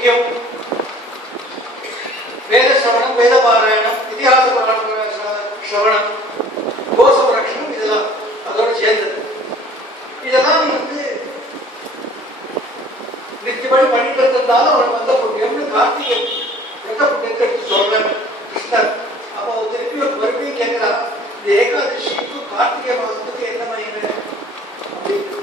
முக்கியம். வேத சிரவணம், வேத பாராயணம், இதிகாச சிரவணம், கோசபரட்சணம், இதெல்லாம் அதோடு சேர்ந்தது. இதெல்லாம் நிச்சயப்படி பண்ணிட்டு இருந்தாலும் அவனுக்கு வந்த புண்ணியம்னு கார்த்திகை விரத புண்ணியத்தை எடுத்து சொல்றேன் கிருஷ்ணர். அப்போ திருப்பி மறுபடியும் கேட்கிறார், இந்த ஏகாதசிக்கும் கார்த்திகை மாதத்துக்கு என்ன மகிமை அப்படின்னு.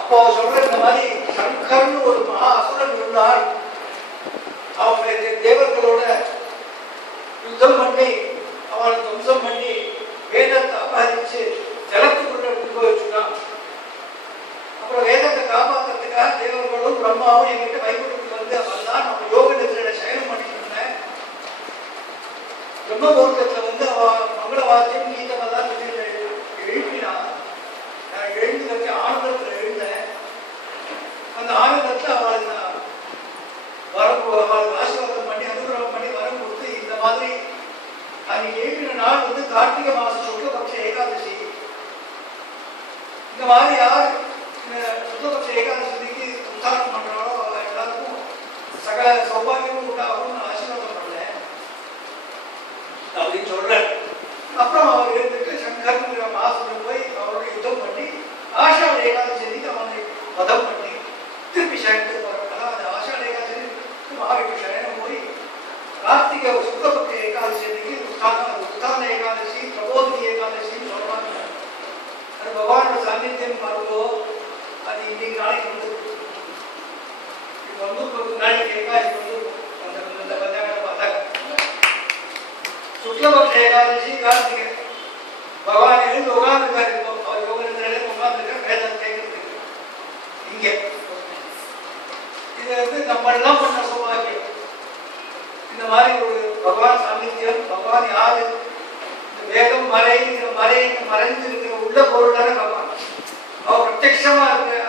அப்போ சொல்ற இந்த மாதிரி சங்கர்னு ஒரு மகா அசுரன் இருந்தால் அவங்க தேவர்களோட யுத்தம் பண்ணி அவனை துவம்சம் பண்ணி வேதத்தை அபகரிச்சு ஜலத்துக்குள்ள எடுத்து போய் வச்சுட்டான். அப்புறம் வேதத்தை காப்பாற்றுறதுக்காக தேவர்களும் பிரம்மாவும் எங்கிட்ட வைகுண்டத்துக்கு வந்து அவன்தான் நம்ம யோக நிதியில சயனம் பண்ணிட்டு இருந்தேன். பிரம்மபுரத்துல அவ மங்களவாத்தியம் கீதமெல்லாம் எழுப்பினா. நான் எழுந்து வச்சு ஆனந்தத்துல எழுந்தேன். அந்த ஆனந்தத்துல அவளுக்கு அவளுக்கு ஆசீர்வாதம் பண்ணி அனுகிரகம் பண்ணி வரம் கொடுத்து இந்த மாதிரி அன்னைக்கு எழுப்பின நாள் கார்த்திகை மாசம் சுக்லபக்ஷ ஏகாதசி. இந்த மாதிரி யார் சுக்லபக்ஷ ஏகாதசிக்கு உத்தாரணம் பண்றாளோ அவ எல்லாருக்கும் சகல சௌபாகியமும் உண்டாகும்னு ஆசீர்வாதம் பண்ணேன் அப்படின்னு சொல்றேன். அப்புறம் அவர் இருந்துட்டு சங்கர்ங்கிற மாசத்துல போய் அவரோட யுத்தம் பண்ணி ஆஷாட ஏகாதசிக்கு அவனை வதம் பண்ணி திருப்பி சயனத்துக்கு போறாங்க. அந்த ஆஷாட ஏகாதசி மகாவிஷ்ணு சயனம் போய் கார்த்திகை சுக்லபக்ஷ ஏகாதசி உத்தான ஏகாதசி பிரபோதினி ஏகாதசின்னு சொல்றாங்க. அது பகவானோட சாநித்தியம் பார்த்தோ அது இன்னைக்கு நாளைக்கு நாளைக்கு ஏகாதசி அந்த பஞ்சாங்கத்தை பார்த்தாங்க. சுக்லபக்ஷ ஏகாதசி கார்த்திகை பகவான் எழுந்து உட்கார்ந்துருக்காரு. அவர் யோக நிதியில உட்கார்ந்துருக்காரு வேதம் கேட்கறதுக்கு. இங்க இது நம்ம எல்லாம் பண்ண சௌபாகியம். இந்த மாதிரி ஒரு பகவான் சாநித்தியம். பகவான் யாரு? இந்த வேதம் மறைங்கிற மறைஞ்சு இருக்கிற உள்ள பொருள் தானே பகவான். அவர் பிரத்யட்சமா இருக்கிற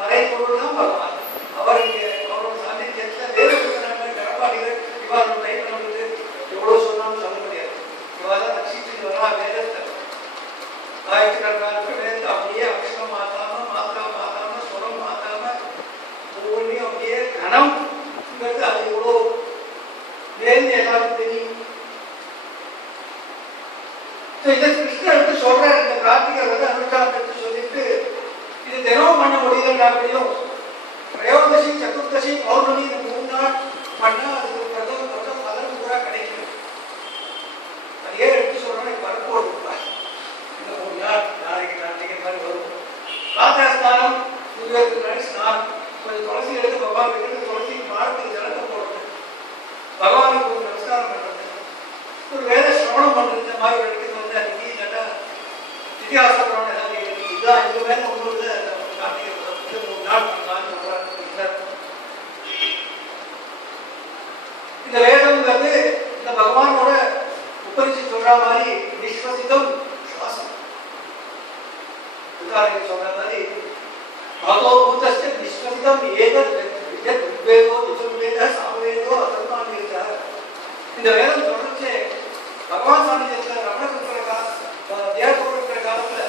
மறை பொருள் தான் பகவான். அவருக்கு அவரோட சாநித்தியத்துல வேதம் கடப்பாடிகள் இவாரோட ட்ரை பண்ணுறது எவ்வளவு சொன்னாலும் சொல்ல முடியாது. இவாதான் ரசிச்சு வரா வேதத்தை ஆயிரக்கணக்கான வேதத்தை அப்படியே அக்ஷரம் மாத்தாம மாத்திரா மாத்தாம சுரம் மாத்தாம ஒவ்வொன்றையும் அப்படியே கணம் அது எவ்வளோ வேந்து எல்லாருக்கும் தெரியும். இதை கிருஷ்ணருக்கு சொல்றாரு. இந்த கார்த்திகை அனுஷ்டானத்தை சொல்லிட்டு இது தினமும் பண்ண முடியலன்னாலும் திரையோதசி சதுர்தசி பௌர்ணமி இந்த 3 நாள் பண்ணா அதுக்கு பிரதம் பலன் கூட கிடைக்கும். அதையே எடுத்து சொல்றேன். பருப்பு கொடுப்பார் இந்த 3 நாள் நாளைக்கு கார்த்திகை மாதிரி வரும். ராத்திரஸ்தானம் ஸ்நானம் கொஞ்சம் துளசி எடுத்து பகவான் துளசி மார்க்கு ஜலத்தை போடுறது, பகவானுக்கு ஒரு நமஸ்காரம் பண்றது, ஒரு வேத சிரவணம் பண்றது. இந்த மாதிரி இடத்துக்கு அன்னைக்கு கேட்டா இதிகாச புராணம் எல்லாம் கேட்குது. இதுதான் இது மேல உங்களுக்கு கார்த்திகை 3 நாள் பண்ணலான்னு சொல்றாங்க. இந்த வேதம்ங்கிறது இந்த பகவானோட உபரிச்சு சொல்ற மாதிரி நிஸ்வசிதம் சுவாசம் சொல்ற மாதிரி ஆதோபூதஸ்ய நிஸ்வசிதம் ஏதோ விஜுர்வேத சாமவேதோ அதர்மான் இருக்கார். இந்த வேதம் தொடர்ந்து பகவான் சாநித்தியத்தில் ரமண இருக்கிற தேவத்தோடு இருக்கிற காலத்துல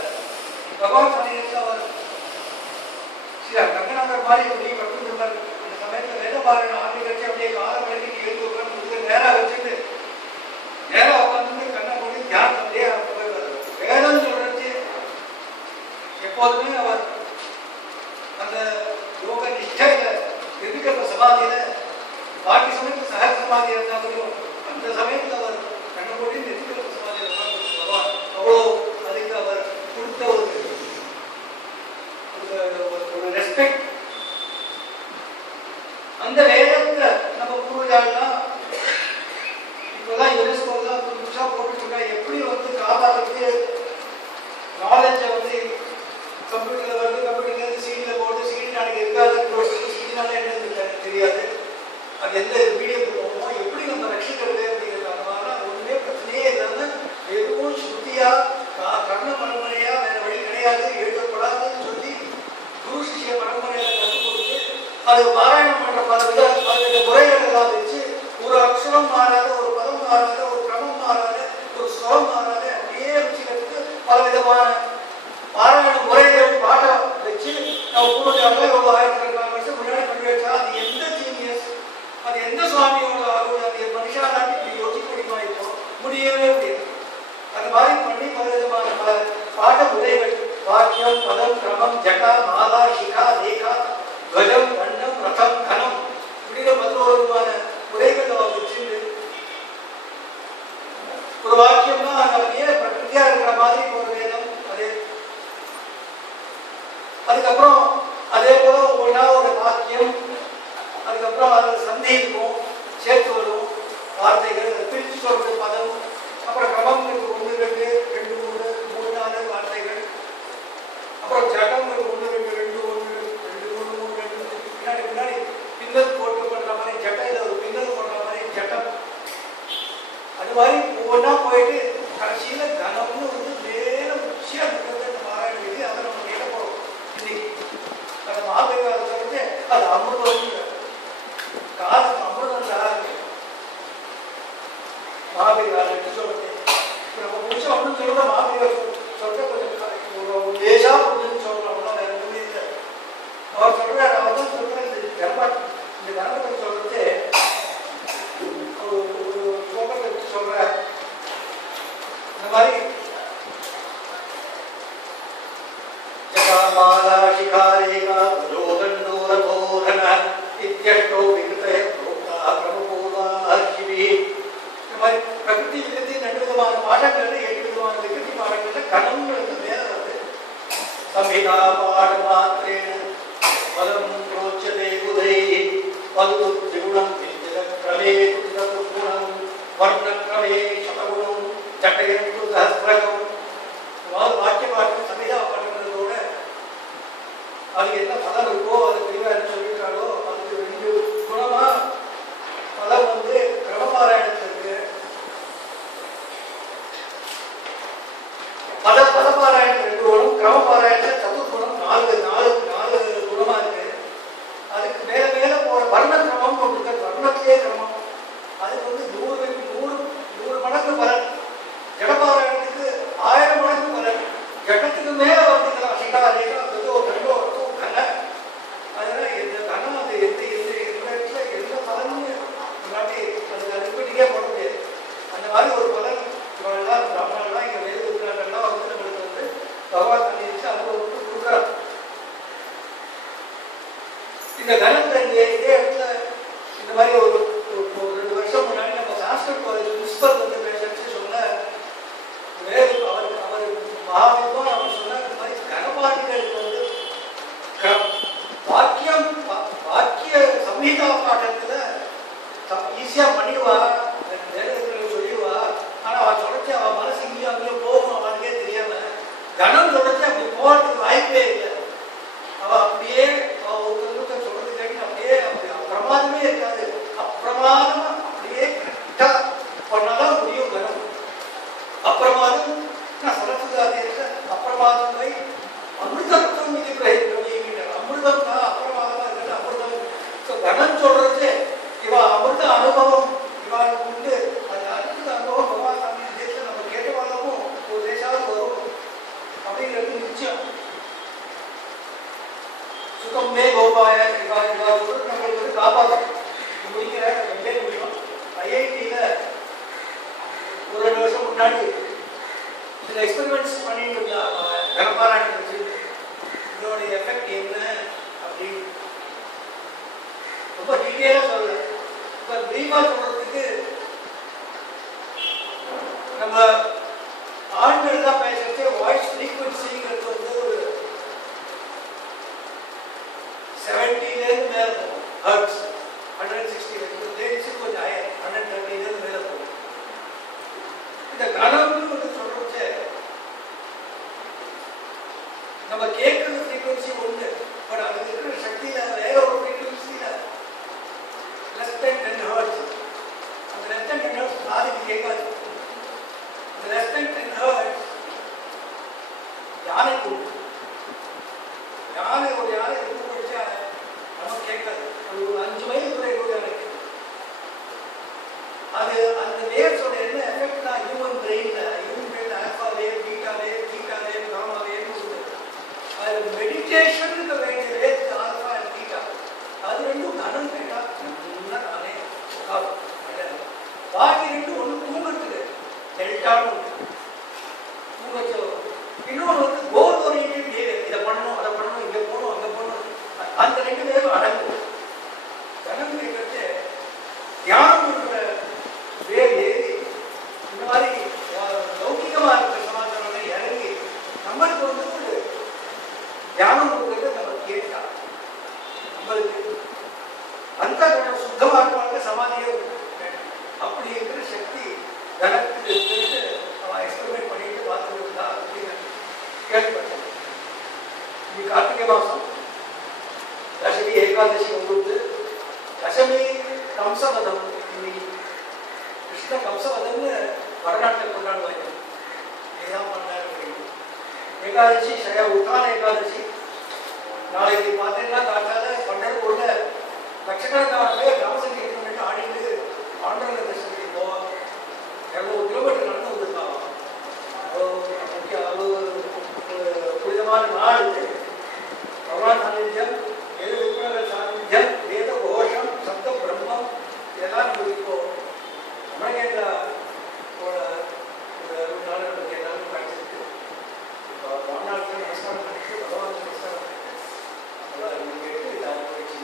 பகவான் சாநித்தியத்தில் அவர் சில கங்கநாதர் மாதிரி ஒரு படுத்திருந்தார். அந்த சமயத்தில் வேத பாராயணம் ஆரம்பிச்சு அப்படியே காலம் வரைக்கும் எழுந்து உட்கார்ந்து நேராக வச்சுட்டு நேராக உட்காந்து கண்ணை மூடி தியானம் அப்படியே போயிடுவார். வேதம் சொல்றது எப்போதுமே அவர் அந்த யோக நிஷ்டையில இருக்கிற சமாதியில பாக்கி சமயத்தில் சகஜ சமாதி இருந்தாலும் அந்த சமயத்தில் அவர் கண்ண போட்டு இருக்கிற சமாதியில பகவான் அவ்வளோ அதுக்கு அவர் கொடுத்த ஒரு ரெஸ்பெக்ட். அந்த வேதத்தை நம்ம பூர்வீகெல்லாம் இப்போதான் யுனெஸ்கோ தான் புதுசா போட்டுட்டு இருக்கா. எப்படி காப்பாற்றுறது நாலேஜை கம்ப்யூட்டர்ல வருது, கம்ப்யூட்டர்ல சீடியில போட்டு சீடி நாளைக்கு இருக்காது, சீடினால என்ன தெரியாது, அது எந்த மீடியத்துக்கு போகணும், எப்படி நம்ம ரட்சிக்கிறது அப்படிங்கிறது. அந்த மாதிரிலாம் ஒண்ணுமே பிரச்சனையே இல்லாம எதுவும் சுத்தியா கர்ண பரம்பரையா வேற வழி கிடையாது, எழுதப்படாதுன்னு சொல்லி குரு சிஷ்ய பரம்பரையில கற்றுக் கொடுத்து அது பாராயணம் பண்ற பலவித முறைகள் எல்லாம் வச்சு ஒரு அக்ஷரம் மாறாத, ஒரு பதம் மாறாத, ஒரு கிரமம் மாறாத, ஒரு ஸ்வரம் மாறாத அப்படியே வச்சுக்கிறதுக்கு பலவிதமான பாராயண முறைகள் பாட்டம் வச்சு நம்ம பூர்வீகமாக எவ்வளவு 1000 வருஷம் முன்னாடி பண்ணி வச்சா பதம் கிரமம் ஜட்டா மாலா சிகா ரேகா துவஜம் கண்டம் ரதம் கனம் இப்படிங்கிற 11 விதமான முறைகள் வச்சு ஒரு வாக்கியம்னா அப்படியே பிரகிருதியா இருக்கிற மாதிரி ஒரு வேதம். அதுக்கப்புறம் அதே போல ஒவ்வொன்றா ஒரு வாக்கியம், அதுக்கப்புறம் அதில் சந்தி இருக்கும், சேர்த்து வரும் வார்த்தைகள், பிரித்து சொல்றது பதம், அப்புறம் கிரமம் 1 2 2 3 3 4 வார்த்தைகள், அப்புறம் ஜடம் 1 2 2 1 2 3 3 2 பின்னாடி பின்னாடி பின்னல் போட்டு பண்ற மாதிரி ஜட்டையில ஒரு பின்னல் போடுற மாதிரி ஜட்டம். அது மாதிரி ஒவ்வொன்றா போயிட்டு கடைசியில கனம்னு வந்து மேல உச்சியா இருக்கிறது பாராயணம் எழுதி அதை நம்ம கேட்க போறோம். இன்னைக்கு அந்த மாபெரிவாரத்தை வந்து அது அமிர்தம் காலம் அமிர்தம் தான் மாபெரிவாரம் சொல்றது. நம்ம முடிச்ச ஒன்றும் சொல்ற மாபெரிவார் சொல்ற கொஞ்சம் லேசா புரிஞ்சுன்னு சொல்றோம். அவ்வளோ வேற ஒன்றுமே இல்லை. அவர் சொல்றாரு, அவர் தான் சொல்ற இந்த கர்மத்தை சொல்றது ஒரு ஸ்லோகத்தை சொல்ற இந்த மாதிரி ஜகாமாலா சிகாரேகா ஜோகண்டோர போதன இத்யஷ்டோ விகிருதய புரோக்தா பிரமபூர்வாஹிபி. இந்த மாதிரி பிரகிருதி விகிருதி 2 விதமான பாடங்கள்ல 7 விதமான விகிருதி பாடங்கள்ல கணம்ங்கிறது மேல வருது. சம்ஹிதா பாட மாத்திரேன பதம் புரோச்சதே உதை பது திகுணம் கிரமே குணம் வர்ணக்கிரமே சதகுணம் ஜட்டயந்து சஹஸ்ரகம். வாக்கிய பாட்டு சம்ஹிதா பாட்டுங்கிறதோட அதுக்கு என்ன பதம் இருக்கோ அது தெளிவா என்ன சொல்லியிருக்காரோ அதுக்கு 2 குணமா பதம் வந்து கிரமபாராயணத்துக்கு பதபாராயணம் 2 குணம், கிரமபாராயணத்துல சதுர்குணம் 4 குணமா இருக்கு. அதுக்கு மேல மேல போற வர்ண கிரமம் ஒன்று இருக்கு. வர்ணத்திலே கிரமம் அதுக்கு வந்து 100 மடங்கு பலன். ஜடபாராயணத்துக்கு 1000 மடங்கு பலன். ஜடத்துக்கு மேல வர்ணிக்கலாம். சிகா ரேகா கதோ கண்டோ கன. அதனால இந்த கனம் அது எந்த இடத்துல எந்த பலன்னு முன்னாடி அதுக்கு ரிப்பீட்டிங்கே போட முடியாது. அந்த மாதிரி ஒரு பலன் இவெல்லாம் பிராமணர்கள்லாம் இங்கே வேறு இருக்கிறாங்கலாம் வந்து நம்மளுக்கு வந்து பகவான் பண்ணிருச்சு அனுபவத்துக்கு கொடுக்குறாங்க. இந்த கணத்துல இதே இடத்துல இந்த மாதிரி ஒரு 2 வருஷம் முன்னாடி நம்ம சான்ஸ்கிரிட் காலேஜ் பிரின்சிபல் வந்து பேசுறது சொன்ன வேறு அவர் மகாவித்வான் அவர் சொன்ன இந்த மாதிரி கனபாட்டிகளுக்கு வந்து வாக்கிய சம்ஹிதா பாடத்துல ஈஸியா பண்ணிடுவா, சொல்லிடுவா. ஆனா அவன் சொல்லிச்சு அவன் மனசு இங்கேயும் அங்கேயும் போகும் அவனுக்கே தெரியாம கனம் சொல்லிச்சு அப்படி போறதுக்கு வாய்ப்பே இல்லை. அவ அப்படியே ஒருத்தர் சொல்றது கேட்டு அப்படியே அப்பிரமாதமே இருக்காது. அப்பிரமாதமா அப்படியே கரெக்டா பண்ணாதான் முடியும் கனம். அப்பிரமாதம் நான் சரஸ்வதி அப்பிரமாதம் வை அமிர்தத்துவம் இது பிரயோகிக்கிறார். அமிர்தம் தான் அப்பிரமாதமா இருக்கிறது அமிர்தம். கனம் சொல்றது இவா அமிர்த அனுபவம் இவாளுக்கு உண்டு. அது அற்புத அனுபவம் பகவான் சாமி தேசம் நம்ம கேட்ட வாழவும் ஒரு தேசாவது வரும் அப்படிங்கிறது நிச்சயம். சுகமே கோபாய நம்மளுக்கு வந்து காப்பாற்றும் முடிக்கிற முடியும். ஐஐடியில ஒரு 2 வருஷம் முன்னாடி சில எக்ஸ்பெரிமெண்ட்ஸ் பண்ணிட்டு கனபாராயணம் வச்சு இதோட எஃபெக்ட் என்ன அப்படின்னு ரொம்ப டீட்டெயிலா சொல்லல. இப்போ பிரீமா சொல்றதுக்கு நம்ம ஆண்கள் தான் பேசுறது வாய்ஸ் ஃப்ரீக்வன்சிங்கிறது வந்து ஒரு 70 மேல போகும். ஹர்ட்ஸ் 160 லேடிஸுக்கு கொஞ்சம் ஹையர் 130 மேல போகும். இந்த கனம்னு வந்து சொல்றது நம்ம கேட்கறது ஃப்ரீக்வன்சி ஒன்று. பட் அதுக்கு இருக்கிற சக்தியில வேற ஒரு ஃப்ரீக்வன்சியில less than 10 hertz. அந்த less than 10 hertz காதுக்கு கேட்காது. அந்த less than 10 hertz யானைக்கு உண்டு. ஒரு யானை எது போயிடுச்சா நமக்கு கேட்காது. அது ஒரு 5 மைல் கூட எவ்வளோ யானைக்கு அது அந்த வேவ்ஸோட என்ன எஃபெக்ட்னா ஹியூமன் பிரெயின்ல alpha wave, beta wave, gamma wave உண்டு. அது மெடிடேஷனுக்கு வேண்டிய வேவ்ஸ் ஆல்பா அண்ட் பீட்டா. அது 2 கனம் கேட்டா நானே பாக்கி 2 ஒன்று தூங்கத்துக்கு டெல்டான்னு தூங்கச்சு. இன்னொன்று வந்து கோல் ஓரியன்டட் பிஹேவியர். இதை பண்ணணும் ஞானம் கொடுக்கறது நம்ம கேட்டா நம்மளுக்கு அந்த சுத்தமாக இருப்பாங்க சமாதியே அப்படி இருக்கிற சக்தி தனத்துக்கு இருக்குன்னு அவன் எக்ஸ்பெரிமெண்ட் பண்ணிட்டு பார்த்துட்டு இருந்தா அப்படின்னு கேள்விப்பட்டேன். இன்னைக்கு கார்த்திகை மாசம் தசமி ஏகாதசி உங்களுக்கு தசமி கம்சவதம் இன்னைக்கு கிருஷ்ண கம்சவதம்னு வடநாட்டில் கொண்டாடுவாங்க. இதுதான் பண்ணாரு. ஏகாதசி சரியா உத்தான ஏகாதசி நாளைக்கு பார்த்தீங்கன்னா காட்டால பண்டர்பூர்ல லட்சக்கணக்கான பேர் ராமசங்கீர்த்தனம் பண்ணி ஆடிட்டு ஆண்டவர தரிசனத்துக்கு போவாங்க. 200 கிலோமீட்டர் நடந்து வந்திருக்காங்க. புனிதமான நாள் இது. பகவான் சாநித்தியம், வேத விற்பனர்கள் சாநித்தியம், வேத கோஷம், சப்த பிரம்மம் இதெல்லாம் நமக்கு இப்போ தமிழகேந்திர நாள் நமக்கு எல்லாரும் கிடைச்சிருக்கு. இப்போ ராம்நாளுக்கு நமஸ்காரம் பண்ணிட்டு பகவானுக்கு நமஸ்காரம் பண்ணிட்டு அதெல்லாம் கேட்டு எல்லாரும் போயிடுச்சு.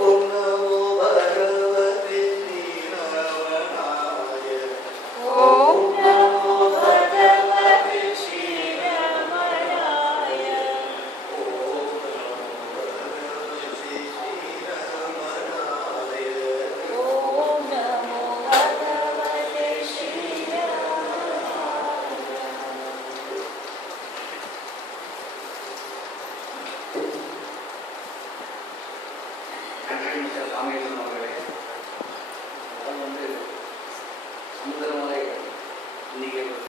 ஓம் நமோ பகவதே ஸ்ரீரமணாய. ஓம் நமோ பகவதே ஸ்ரீரமணாய. ஓம் நமோ பகவதே ஸ்ரீரமணாய. ஓம் நமோ பகவதே ஸ்ரீரமணாய. ராமேஸ்வரன் அவர்களே